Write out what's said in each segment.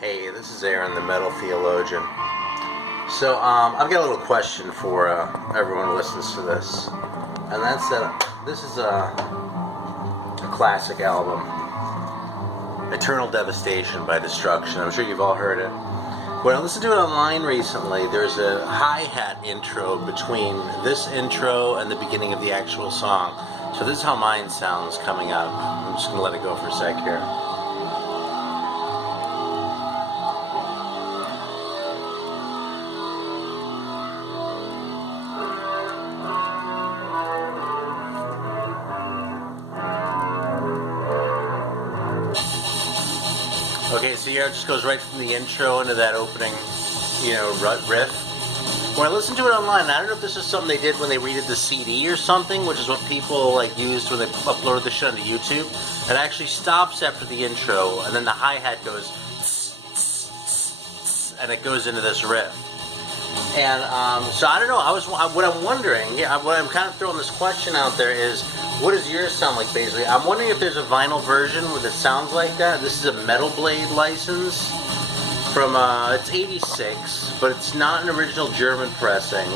Hey, this is Aaron, the Metal Theologian. So, I've got a little question for everyone who listens to this, and that's that this is a classic album, Eternal Devastation by Destruction. I'm sure you've all heard it. When I listened to it online recently, there's a hi-hat intro between this intro and the beginning of the actual song. So this is how mine sounds coming up. I'm just going to let it go for a sec here. Okay, so here it just goes right from the intro into that opening, riff. When I listened to it online, I don't know if this is something they did when they redid the CD or something, which is what people used when they uploaded the shit onto YouTube. It actually stops after the intro, and then the hi-hat goes, and it goes into this riff. And so I don't know. What I'm wondering, what I'm kind of throwing this question out there is, what does yours sound like, basically? I'm wondering if there's a vinyl version that sounds like that. This is a Metal Blade license from, it's 86, but it's not an original German pressing.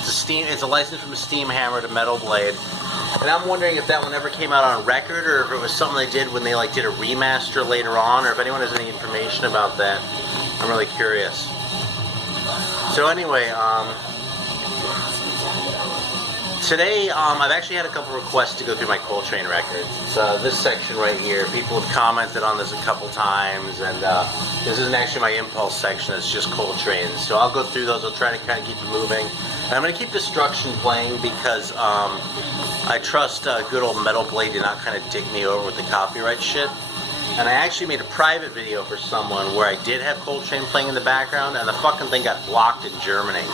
It's a license from Steam Hammer to Metal Blade. And I'm wondering if that one ever came out on record, or if it was something they did when they, did a remaster later on, or if anyone has any information about that. I'm really curious. So anyway, today I've actually had a couple requests to go through my Coltrane records. So this section right here, people have commented on this a couple times, and this isn't actually my Impulse section, it's just Coltrane. So I'll go through those, I'll try to kind of keep it moving. And I'm going to keep Destruction playing because I trust good old Metal Blade to not kind of dig me over with the copyright shit. And I actually made a private video for someone where I did have Coltrane playing in the background, and the fucking thing got blocked in Germany.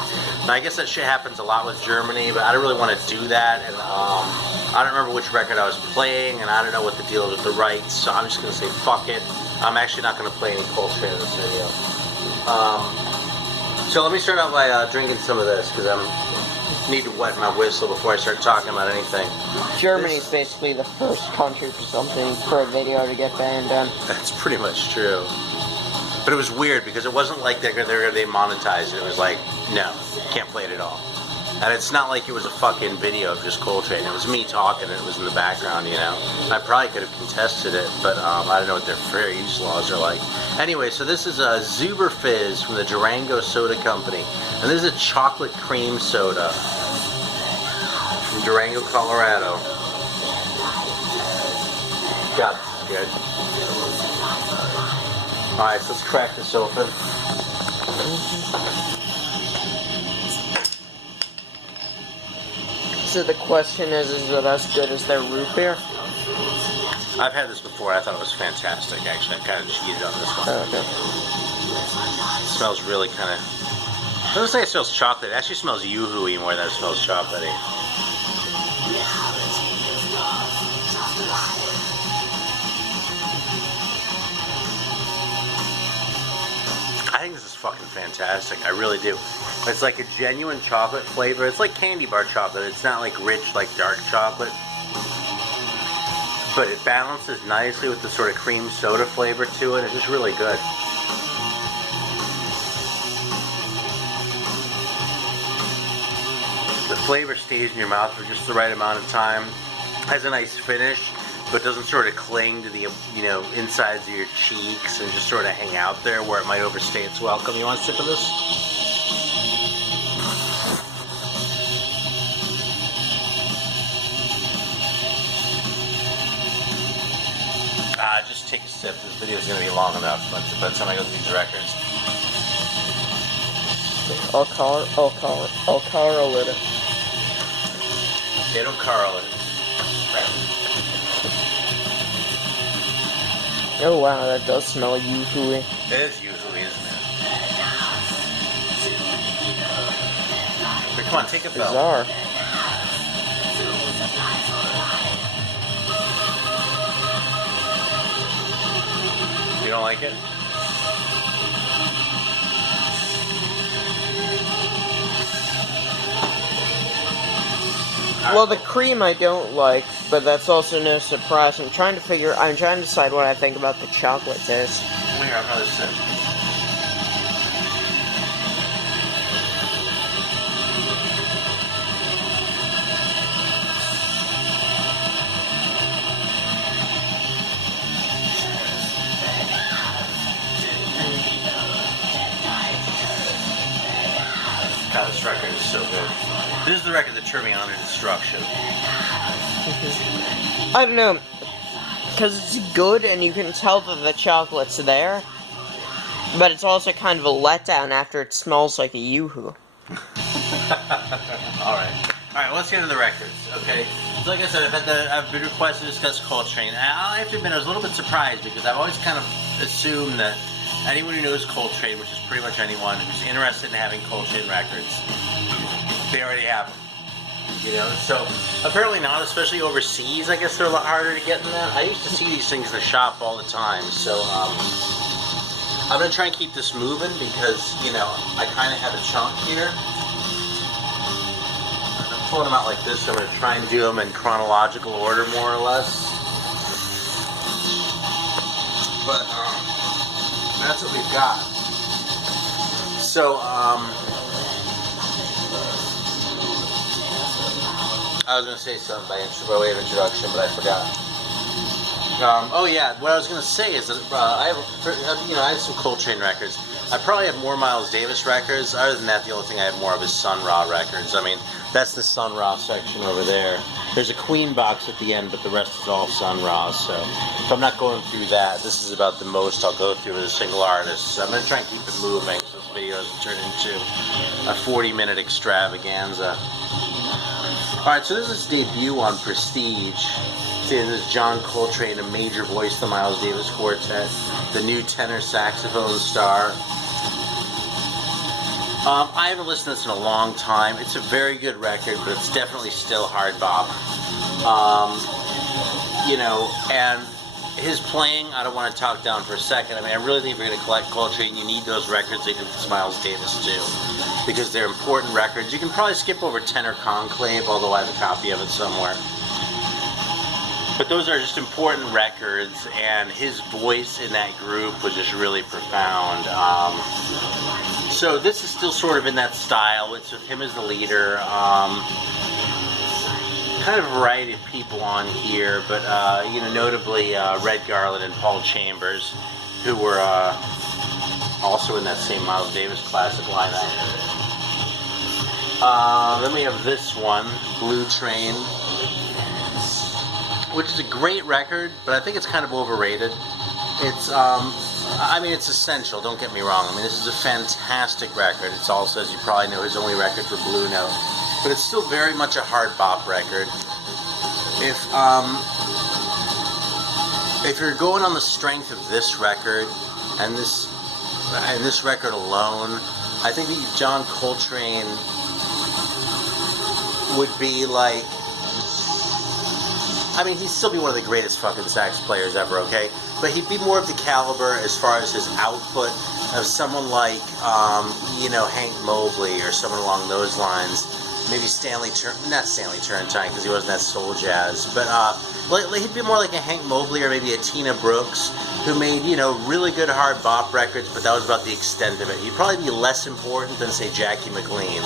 Now, I guess that shit happens a lot with Germany, but I don't really want to do that, and I don't remember which record I was playing, and I don't know what the deal is with the rights, so I'm just going to say fuck it. I'm actually not going to play any Coltrane in this video. So let me start out by drinking some of this, because I need to wet my whistle before I start talking about anything. Germany's basically the first country for a video to get banned on. That's pretty much true. But it was weird because it wasn't like they monetized it. It was like, no, can't play it at all. And it's not like it was a fucking video of just Coltrane. It was me talking and it was in the background, I probably could have contested it, but I don't know what their fair use laws are like. Anyway, so this is a Zuber Fizz from the Durango Soda Company. And this is a chocolate cream soda from Durango, Colorado. God, this is good. Alright, so let's crack this open. So the question is it as good as their root beer? I've had this before. I thought it was fantastic, actually. I kind of cheated on this one. Oh, okay. It smells really kind of... I don't say it smells chocolate. It actually smells yoo-hoo-y more than it smells chocolatey. I think this is fucking fantastic. I really do. It's like a genuine chocolate flavor. It's like candy bar chocolate. It's not like rich, dark chocolate. But it balances nicely with the sort of cream soda flavor to it. It's just really good. The flavor stays in your mouth for just the right amount of time. Has a nice finish, but doesn't sort of cling to the, insides of your cheeks and just sort of hang out there where it might overstay its welcome. You want a sip of this? Just take a sip. This video is going to be long enough, but by the time I go through these records. I'll carl it. They don't carl it. Oh wow, that does smell yoo-hoo-y. It is yoo-hoo-y, isn't it? But come on, take a bell. Bizarre. You don't like it? Well, the cream I don't like, but that's also no surprise. I'm trying to decide what I think about the chocolate taste. Here, have another sip. God, this record is so good. This is the record that turned me on to Destruction. I don't know, because it's good and you can tell that the chocolate's there, but it's also kind of a letdown after it smells like a yoo-hoo. Alright, let's get into the records, okay? So like I said, I've been requested to discuss Coltrane, and I have to admit I was a little bit surprised because I've always kind of assumed that anyone who knows Coltrane, which is pretty much anyone who's interested in having Coltrane records, they already have them. You know, so apparently not, especially overseas. I guess they're a lot harder to get than that. I used to see these things in the shop all the time, so I'm gonna try and keep this moving because, you know, I kind of have a chunk here. And I'm pulling them out like this, so I'm gonna try and do them in chronological order, more or less. But that's what we've got. So I was going to say something by way of introduction, but I forgot. Oh yeah, what I was going to say is that I have some Coltrane records. I probably have more Miles Davis records. Other than that, the only thing I have more of is Sun Ra records. I mean, that's the Sun Ra section over there. There's a Queen box at the end, but the rest is all Sun Ra. So if I'm not going through that, this is about the most I'll go through with a single artist. So I'm going to try and keep it moving so this video doesn't turn into a 40-minute extravaganza. Alright, so this is his debut on Prestige. See, this is John Coltrane, a major voice of the Miles Davis Quartet, the new tenor saxophone star. I haven't listened to this in a long time. It's a very good record, but it's definitely still hard bop. You know, and his playing, I don't want to talk down for a second. I mean, I really think if you're going to collect Coltrane, you need those records they did with Miles Davis too, because they're important records. You can probably skip over Tenor Conclave, although I have a copy of it somewhere. But those are just important records, and his voice in that group was just really profound. So this is still sort of in that style. It's with him as the leader. Kind of a variety of people on here, but you know, notably Red Garland and Paul Chambers, who were also in that same Miles Davis classic lineup. Then we have this one, Blue Train, which is a great record, but I think it's kind of overrated. It's, I mean, it's essential, don't get me wrong. I mean, this is a fantastic record. It's also, as you probably know, his only record for Blue Note. But it's still very much a hard bop record. If you're going on the strength of this record, and this record alone, I think that John Coltrane would be like, I mean, he'd still be one of the greatest fucking sax players ever, okay? But he'd be more of the caliber as far as his output of someone like, you know, Hank Mobley or someone along those lines. Maybe not Stanley Turrentine, because he wasn't that soul jazz, but he'd be more like a Hank Mobley or maybe a Tina Brooks, who made, you know, really good hard bop records, but that was about the extent of it. He'd probably be less important than, say, Jackie McLean,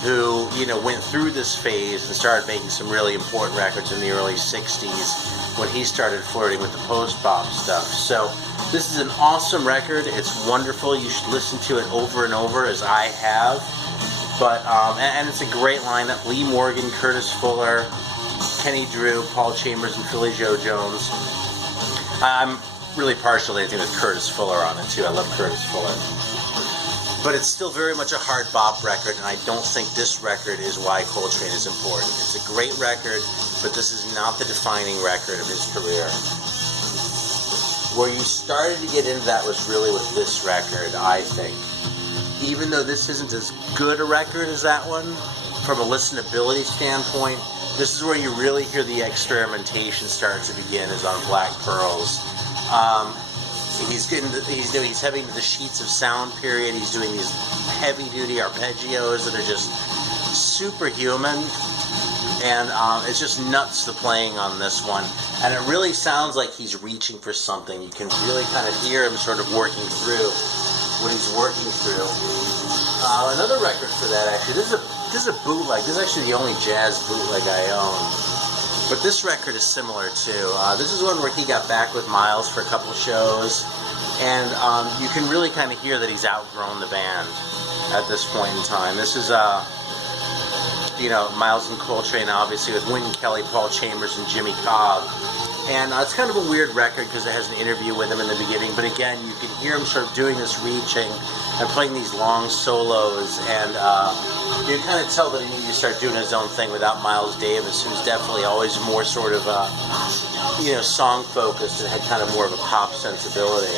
who, you know, went through this phase and started making some really important records in the early 60s when he started flirting with the post-bop stuff. So this is an awesome record. It's wonderful. You should listen to it over and over, as I have. But, and it's a great lineup. Lee Morgan, Curtis Fuller, Kenny Drew, Paul Chambers, and Philly Joe Jones. I'm really partial to anything with Curtis Fuller on it, too. I love Curtis Fuller. But it's still very much a hard bop record, and I don't think this record is why Coltrane is important. It's a great record, but this is not the defining record of his career. Where you started to get into that was really with this record, I think. Even though this isn't as good a record as that one, from a listenability standpoint, this is where you really hear the experimentation start to begin, is on Black Pearls. He's heavy into the sheets of sound period. He's doing these heavy-duty arpeggios that are just superhuman. And it's just nuts the playing on this one. And it really sounds like he's reaching for something. You can really kind of hear him sort of working through what he's working through. Another record for that, actually. This is a bootleg. This is actually the only jazz bootleg I own. But this record is similar too. This is one where he got back with Miles for a couple shows. And you can really kind of hear that he's outgrown the band at this point in time. This is Miles and Coltrane, obviously, with Wynton Kelly, Paul Chambers, and Jimmy Cobb. And it's kind of a weird record because it has an interview with him in the beginning. But again, you can hear him sort of doing this reaching and playing these long solos. And you can kind of tell that he needed to start doing his own thing without Miles Davis, who's definitely always more sort of, song-focused and had kind of more of a pop sensibility.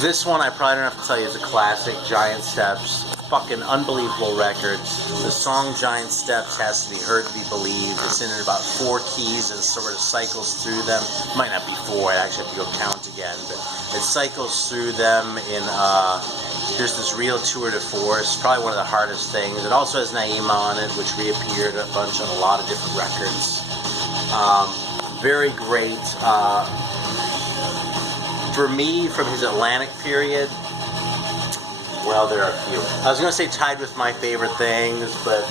This one, I probably don't have to tell you, is a classic, Giant Steps. Fucking unbelievable record. The song Giant Steps has to be heard to be believed. It's in about 4 keys and sort of cycles through them. It might not be 4, I actually have to go count again, but it cycles through them in there's this real tour de force, probably one of the hardest things. It also has Naima on it, which reappeared a bunch on a lot of different records. Very great. For me, from his Atlantic period, well, there are a few. I was going to say tied with my favorite things, but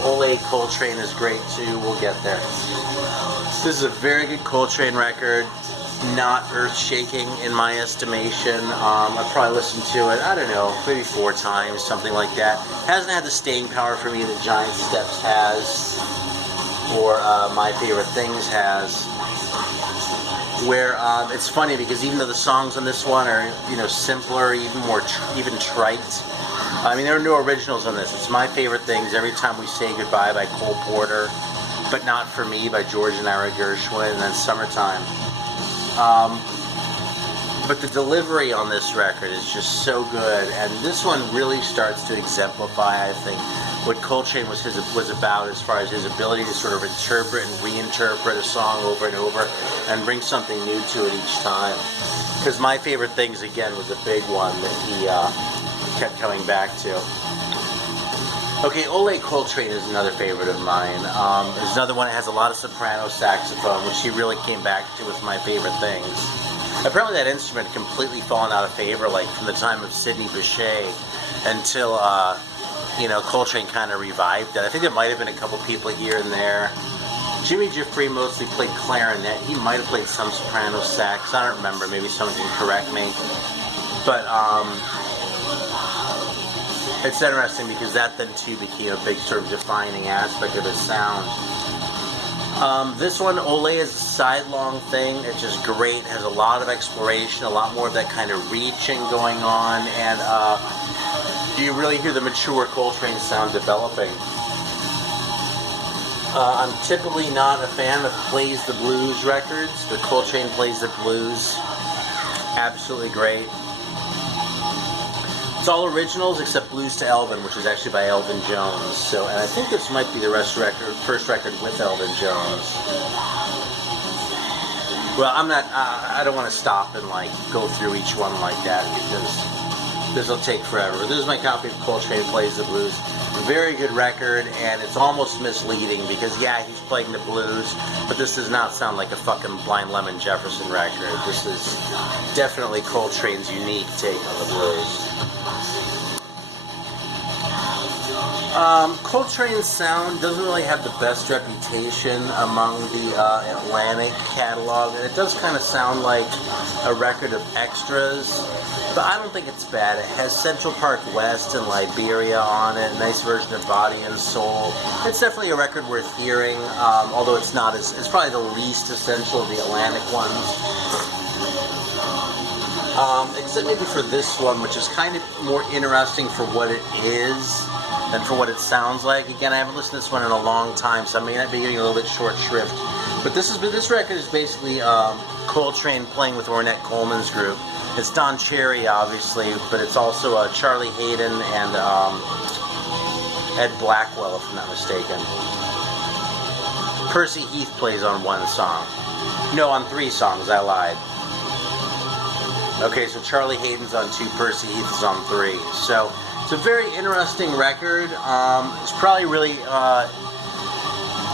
Ole Coltrane is great too. We'll get there. This is a very good Coltrane record. Not earth-shaking in my estimation. I've probably listened to it, I don't know, maybe 4 times, something like that. Hasn't had the staying power for me that Giant Steps has, or My Favorite Things has. Where it's funny because even though the songs on this one are simpler, even trite. I mean, there are no originals on this. It's My Favorite Things, Every Time We Say Goodbye by Cole Porter, But Not For Me by George and Ira Gershwin, and then Summertime. But the delivery on this record is just so good, and this one really starts to exemplify, I think, what Coltrane was about as far as his ability to sort of interpret and reinterpret a song over and over and bring something new to it each time. Because My Favorite Things, again, was a big one that he kept coming back to. Okay, Ole Coltrane is another favorite of mine. There's another one that has a lot of soprano saxophone, which he really came back to with My Favorite Things. Apparently that instrument had completely fallen out of favor, like from the time of Sidney Bechet until Coltrane kind of revived it. I think there might have been a couple people here and there. Jimmy Giuffre mostly played clarinet. He might have played some soprano sax. I don't remember. Maybe someone can correct me. But it's interesting because that then too became a big sort of defining aspect of his sound. This one, Ole, is a sidelong thing. It's just great. It has a lot of exploration, a lot more of that kind of reaching going on, and you really hear the mature Coltrane sound developing. I'm typically not a fan of Plays the Blues records, but Coltrane Plays the Blues, absolutely great. It's all originals except Blues to Elvin, which is actually by Elvin Jones. So, and I think this might be the first record with Elvin Jones. Well, I don't want to stop and go through each one like that because this will take forever. This is my copy of Coltrane Plays the Blues. Very good record, and it's almost misleading because, yeah, he's playing the blues, but this does not sound like a fucking Blind Lemon Jefferson record. This is definitely Coltrane's unique take on the blues. Coltrane's sound doesn't really have the best reputation among the Atlantic catalog, and it does kind of sound like a record of extras, but I don't think it's bad. It has Central Park West and Liberia on it, a nice version of Body and Soul. It's definitely a record worth hearing, although it's probably the least essential of the Atlantic ones. Except maybe for this one, which is kind of more interesting for what it is than for what it sounds like. Again, I haven't listened to this one in a long time, so I may not be getting a little bit short shrift. But this record is basically Coltrane playing with Ornette Coleman's group. It's Don Cherry, obviously, but it's also Charlie Hayden and Ed Blackwell, if I'm not mistaken. Percy Heath plays on one song. No, on 3 songs, I lied. Okay, so Charlie Hayden's on 2, Percy Heath is on 3. So It's a very interesting record. It's probably really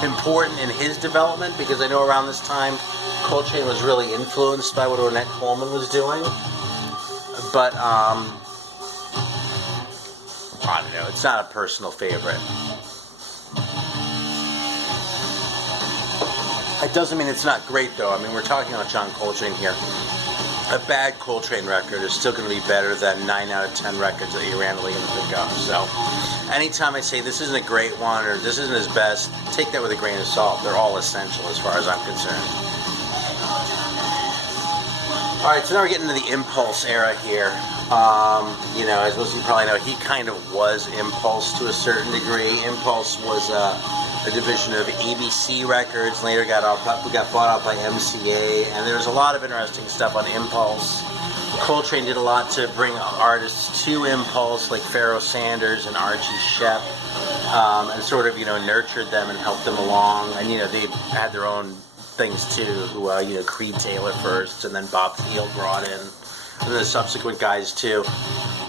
important in his development because I know around this time Coltrane was really influenced by what Ornette Coleman was doing. But I don't know, it's not a personal favorite. It doesn't mean it's not great though. I mean, we're talking about John Coltrane here. A bad Coltrane record is still going to be better than 9 out of 10 records that you're randomly going to pick up. So, anytime I say this isn't a great one or this isn't his best, take that with a grain of salt. They're all essential as far as I'm concerned. Alright, so now we're getting into the Impulse era here. You know, as most of you probably know, he kind of was Impulse to a certain degree. Impulse was a division of ABC Records, later got bought out by MCA, and there's a lot of interesting stuff on Impulse. Coltrane did a lot to bring artists to Impulse, like Pharoah Sanders and Archie Shepp, and sort of, you know, nurtured them and helped them along. And, you know, they had their own things too, who, you know, Creed Taylor first, and then Bob Thiele brought in, and the subsequent guys too.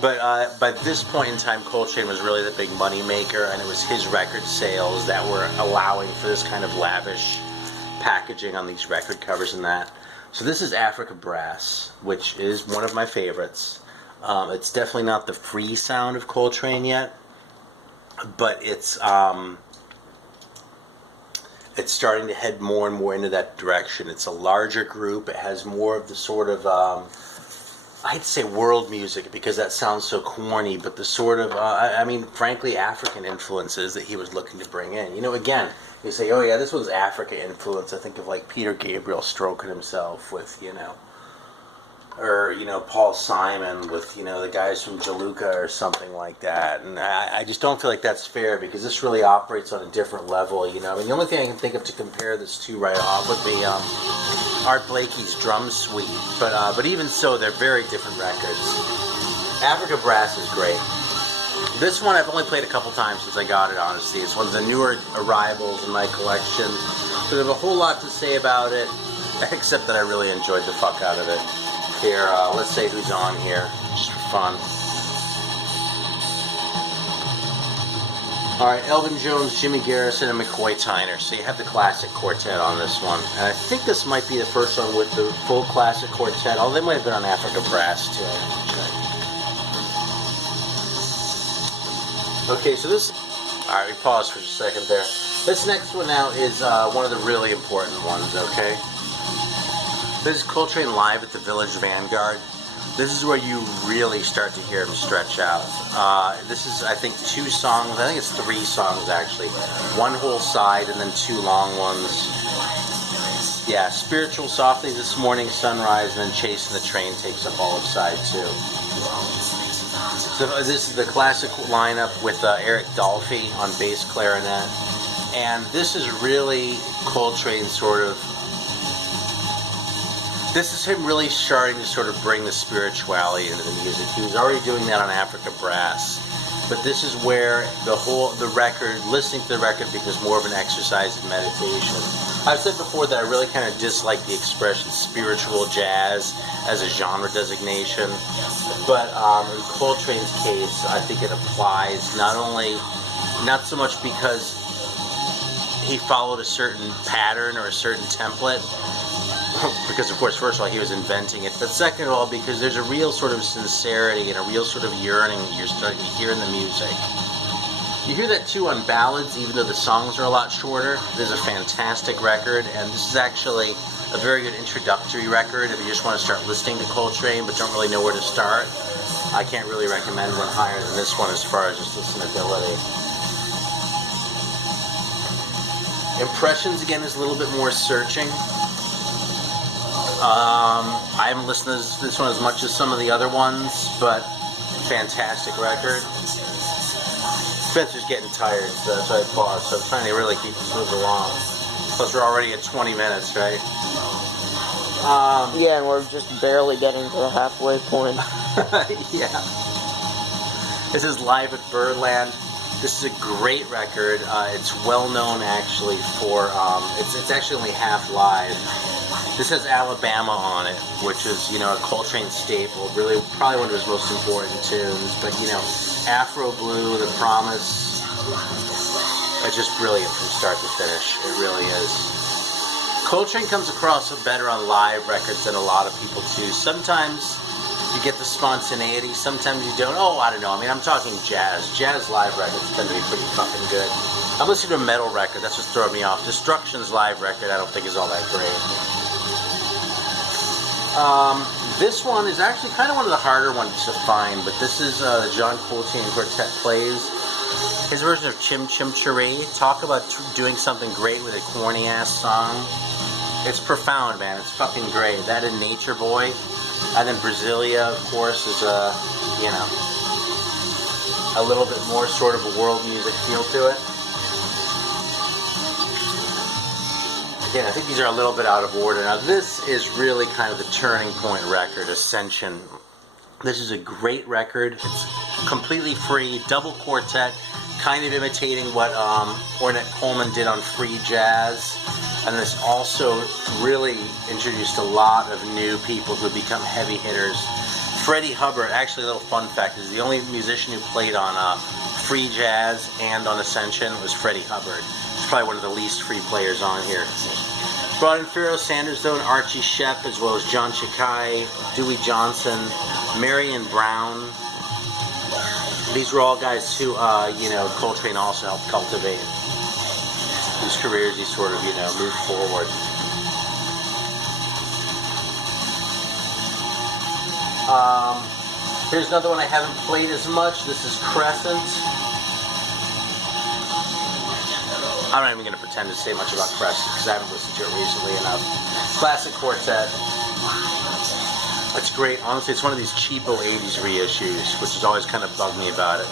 But by this point in time, Coltrane was really the big money maker, and it was his record sales that were allowing for this kind of lavish packaging on these record covers and that. So this is Africa Brass, which is one of my favorites. It's definitely not the free sound of Coltrane yet, but it's starting to head more and more into that direction. It's a larger group. It has more of the sort of I'd say world music because that sounds so corny, but the sort of, I mean, frankly, African influences that he was looking to bring in. You know, again, you say, oh yeah, this was Africa influence. I think of like Peter Gabriel stroking himself with, you know, or, you know, Paul Simon with, you know, the guys from Jaluka or something like that. And I just don't feel like that's fair because this really operates on a different level, you know. I mean, the only thing I can think of to compare this to right off would be Art Blakey's Drum Suite. But even so, they're very different records. Africa Brass is great. This one I've only played a couple times since I got it, honestly. It's one of the newer arrivals in my collection. So there's a whole lot to say about it, except that I really enjoyed the fuck out of it. Here, let's say who's on here, just for fun. Alright, Elvin Jones, Jimmy Garrison, and McCoy Tyner. So you have the classic quartet on this one. And I think this might be the first one with the full classic quartet, although they might have been on Africa Brass too. I have to check. Okay, so this... Alright, we paused for just a second there. This next one now is one of the really important ones, okay? This is Coltrane live at the Village Vanguard. This is where you really start to hear him stretch out. This is, I think, 2 songs. I think it's 3 songs, actually. One whole side and then 2 long ones. Yeah, Spiritual Softly This Morning, Sunrise, and then Chasing the Train takes up all of side 2. So this is the classic lineup with Eric Dolphy on bass clarinet. And this is really Coltrane sort of... This is him really starting to sort of bring the spirituality into the music. He was already doing that on Africa Brass, but this is where the record, listening to the record becomes more of an exercise in meditation. I've said before that I really kind of dislike the expression spiritual jazz as a genre designation, but in Coltrane's case, I think it applies not so much because he followed a certain pattern or a certain template, because of course, first of all, he was inventing it, but second of all, because there's a real sort of sincerity and a real sort of yearning that you're starting to hear in the music. You hear that too on ballads, even though the songs are a lot shorter. This is a fantastic record, and this is actually a very good introductory record if you just want to start listening to Coltrane but don't really know where to start. I can't really recommend one higher than this one as far as just listenability. Impressions, again, is a little bit more searching. I haven't listened to this one as much as some of the other ones, but fantastic record. Spencer's getting tired, so that's why I paused. So I'm trying to really keep this moving along. Plus, we're already at 20 minutes, right? Yeah, and we're just barely getting to the halfway point. Yeah. This is Live at Birdland. This is a great record. It's well known actually for, it's actually only half live. This has Alabama on it, which is, you know, a Coltrane staple, really probably one of his most important tunes. But, you know, Afro Blue, The Promise. It's just brilliant from start to finish. It really is. Coltrane comes across better on live records than a lot of people too. Sometimes you get the spontaneity, sometimes you don't. Oh, I don't know. I mean, I'm talking jazz. Jazz live records tend to be pretty fucking good. I'm listening to a metal record. That's what's throwing me off. Destruction's live record I don't think is all that great. This one is actually kind of one of the harder ones to find, but this is the John Coltrane Quartet plays. His version of Chim Chim Cheree. Talk about doing something great with a corny ass song. It's profound, man. It's fucking great. That and Nature Boy. And then Brasilia, of course, is you know, a little bit more sort of a world music feel to it. Again, I think these are a little bit out of order. Now, this is really kind of the turning point record, Ascension. This is a great record. It's completely free, double quartet, kind of imitating what Ornette Coleman did on Free Jazz. And this also really introduced a lot of new people who become heavy hitters. Freddie Hubbard, actually a little fun fact, is the only musician who played on Free Jazz and on Ascension was Freddie Hubbard. He's probably one of the least free players on here. Brought in Pharoah Sanders, though, and Archie Shepp, as well as John Chikai, Dewey Johnson, Marion Brown. These were all guys who, you know, Coltrane also helped cultivate, whose careers he sort of, you know, moved forward. Here's another one I haven't played as much. This is Crescent. I'm not even going to pretend to say much about Crescent because I haven't listened to it recently enough. Classic quartet. It's great. Honestly, it's one of these cheapo 80s reissues, which has always kind of bugged me about it.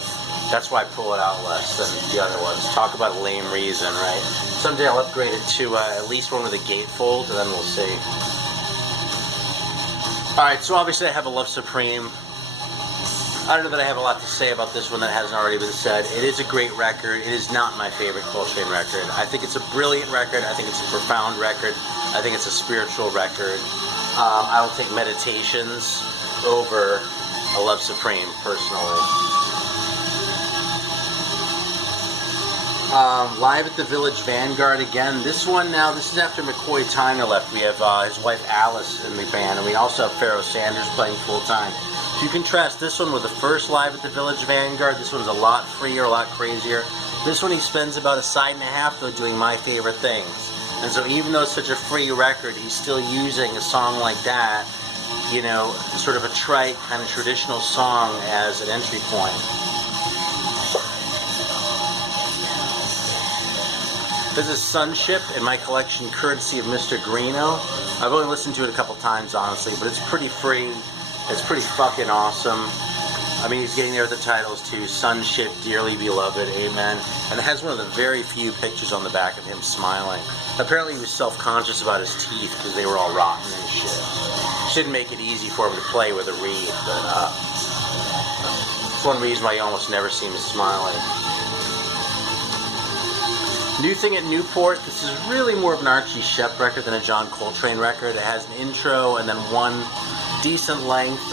That's why I pull it out less than the other ones. Talk about a lame reason, right? Someday I'll upgrade it to at least one with a gatefold, and then we'll see. Alright, so obviously I have a Love Supreme. I don't know that I have a lot to say about this one that hasn't already been said. It is a great record. It is not my favorite Coltrane record. I think it's a brilliant record. I think it's a profound record. I think it's a spiritual record. I will take Meditations over a Love Supreme, personally. Live at the Village Vanguard again. This one now, this is after McCoy Tyner left. We have his wife Alice in the band, and we also have Pharoah Sanders playing full-time. If you contrast this one with the first Live at the Village Vanguard, this one's a lot freer, a lot crazier. This one he spends about a side and a half, though, doing My Favorite Things. And so even though it's such a free record, he's still using a song like that, you know, sort of a trite, kind of traditional song as an entry point. This is Sunship in my collection, courtesy of Mr. Greeno. I've only listened to it a couple times, honestly, but it's pretty free. It's pretty fucking awesome. I mean, he's getting there with the titles too. Sunship, Dearly Beloved, Amen. And it has one of the very few pictures on the back of him smiling. Apparently he was self-conscious about his teeth because they were all rotten and shit. Shouldn't make it easy for him to play with a reed, but it's one reason why he almost never seems smiling. New Thing at Newport. This is really more of an Archie Shepp record than a John Coltrane record. It has an intro and then one decent length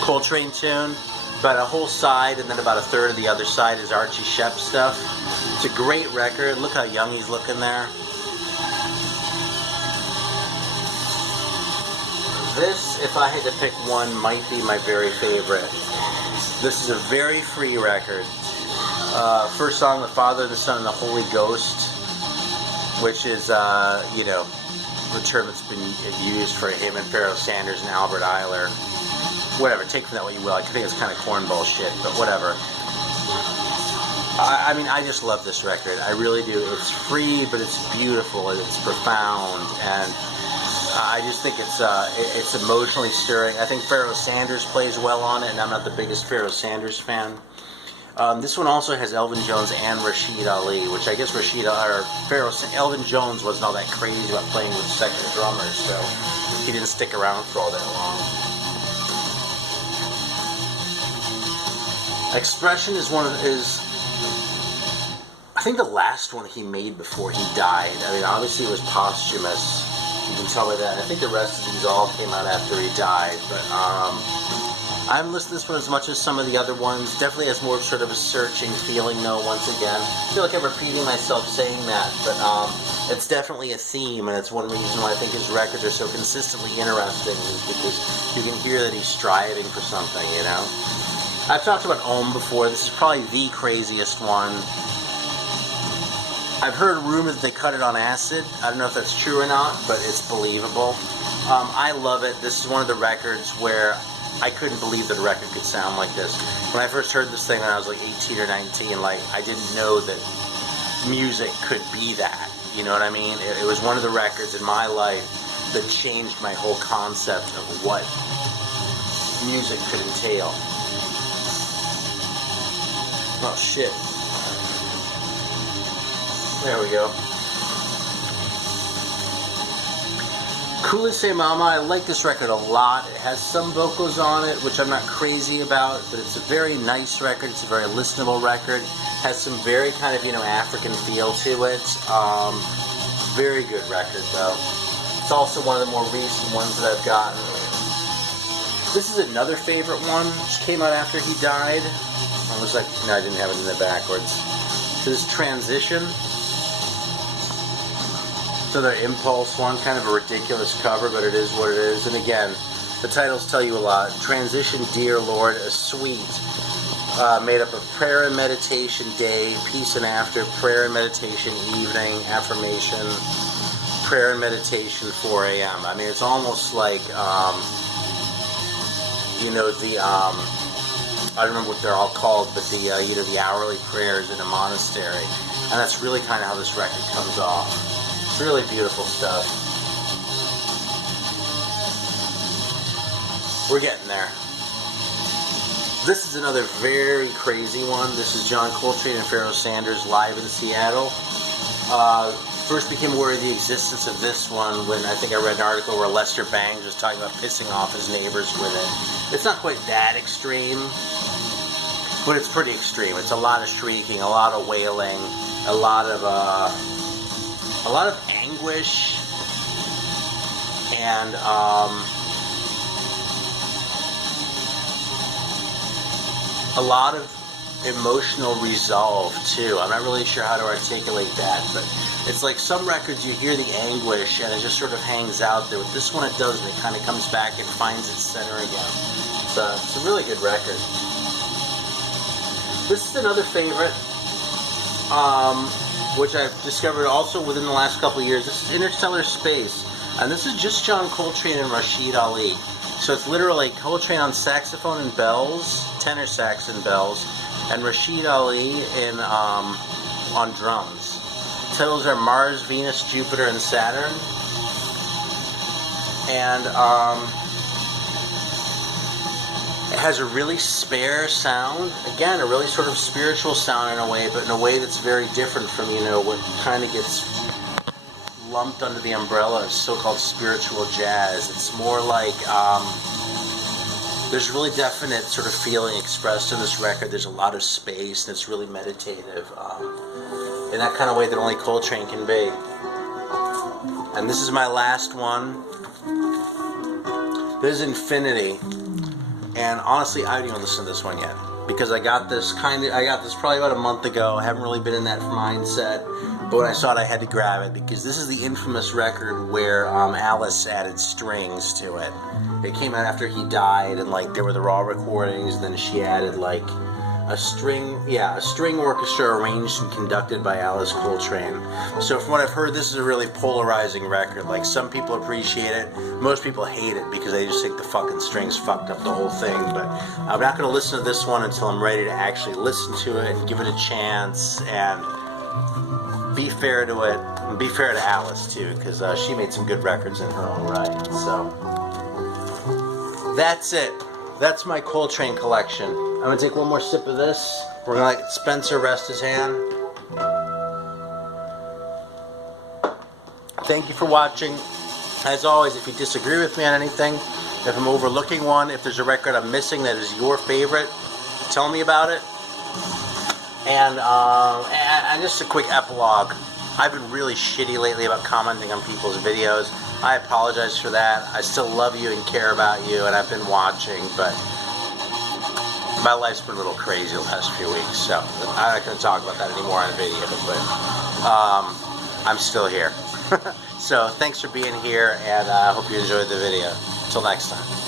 Coltrane tune, but a whole side and then about a third of the other side is Archie Shepp stuff. It's a great record. Look how young he's looking there. This, if I had to pick one, might be my very favorite. This is a very free record. First song, The Father, the Son, and the Holy Ghost, which is, you know, the term that's been used for him and Pharoah Sanders and Albert Eiler. Whatever, take from that what you will. I think it's kind of cornball shit, but whatever. I mean, I just love this record. I really do. It's free, but it's beautiful, and it's profound, and I just think it's emotionally stirring. I think Pharoah Sanders plays well on it, and I'm not the biggest Pharoah Sanders fan. This one also has Elvin Jones and Rashid Ali, which I guess Elvin Jones wasn't all that crazy about playing with second drummers, so he didn't stick around for all that long. Expression is I think the last one he made before he died. I mean, obviously it was posthumous. You can tell by that. I think the rest of these all came out after he died, but I haven't listened to this one as much as some of the other ones. Definitely has more sort of a searching feeling, though, once again. I feel like I'm repeating myself saying that, but it's definitely a theme, and it's one reason why I think his records are so consistently interesting, is because you can hear that he's striving for something, you know? I've talked about Ohm before. This is probably the craziest one. I've heard a rumor that they cut it on acid. I don't know if that's true or not, but it's believable. I love it. This is one of the records where I couldn't believe that a record could sound like this. When I first heard this thing when I was like 18 or 19, like, I didn't know that music could be that. You know what I mean? It was one of the records in my life that changed my whole concept of what music could entail. Oh, shit. There we go. Kulise Mama, I like this record a lot. It has some vocals on it, which I'm not crazy about, but it's a very nice record. It's a very listenable record. Has some very kind of, you know, African feel to it. Very good record, though. It's also one of the more recent ones that I've gotten. This is another favorite one, which came out after he died. It looks like, no, I didn't have it in the backwards. This is Transition. It's another Impulse one, kind of a ridiculous cover, but it is what it is. And again, the titles tell you a lot. Transition, Dear Lord, a suite made up of prayer and meditation day, peace and after, prayer and meditation evening, affirmation, prayer and meditation 4 a.m. I mean, it's almost like, you know, the, I don't remember what they're all called, but the, you know, the hourly prayers in a monastery. And that's really kind of how this record comes off. It's really beautiful stuff. We're getting there. This is another very crazy one. This is John Coltrane and Pharoah Sanders live in Seattle. First became aware of the existence of this one when I think I read an article where Lester Bangs was talking about pissing off his neighbors with it. It's not quite that extreme, but it's pretty extreme. It's a lot of shrieking, a lot of wailing, a lot of anguish, and a lot of emotional resolve too. I'm not really sure how to articulate that, but it's like some records you hear the anguish and it just sort of hangs out there. With this one it doesn't. It kind of comes back and finds its center again. It's a really good record. This is another favorite, which I've discovered also within the last couple of years. This is Interstellar Space, and this is just John Coltrane and Rashid Ali. So it's literally Coltrane on saxophone and bells, tenor sax and bells, and Rashid Ali in on drums. Titles are Mars, Venus, Jupiter, and Saturn. And it has a really spare sound. Again, a really sort of spiritual sound in a way, but in a way that's very different from, you know, what kind of gets lumped under the umbrella of so-called spiritual jazz. It's more like, there's really definite sort of feeling expressed in this record. There's a lot of space, and it's really meditative, in that kind of way that only Coltrane can be. And this is my last one. This is Infinity. And honestly, I haven't even listened to this one yet, because I got this probably about a month ago. I haven't really been in that mindset, but when I saw it, I had to grab it, because this is the infamous record where Alice added strings to it. It came out after he died, and like there were the raw recordings, and then she added like a string orchestra arranged and conducted by Alice Coltrane. So from what I've heard, this is a really polarizing record. Like, some people appreciate it, most people hate it because they just think the fucking strings fucked up the whole thing. But I'm not going to listen to this one until I'm ready to actually listen to it and give it a chance and be fair to it, and be fair to Alice too, because she made some good records in her own right. So that's it. That's my Coltrane collection. I'm going to take one more sip of this. We're going to let Spencer rest his hand. Thank you for watching. As always, if you disagree with me on anything, if I'm overlooking one, if there's a record I'm missing that is your favorite, tell me about it. And just a quick epilogue. I've been really shitty lately about commenting on people's videos. I apologize for that. I still love you and care about you, and I've been watching, but My life's been a little crazy the last few weeks, so I'm not going to talk about that anymore on a video, but I'm still here. So thanks for being here, and I hope you enjoyed the video. Until next time.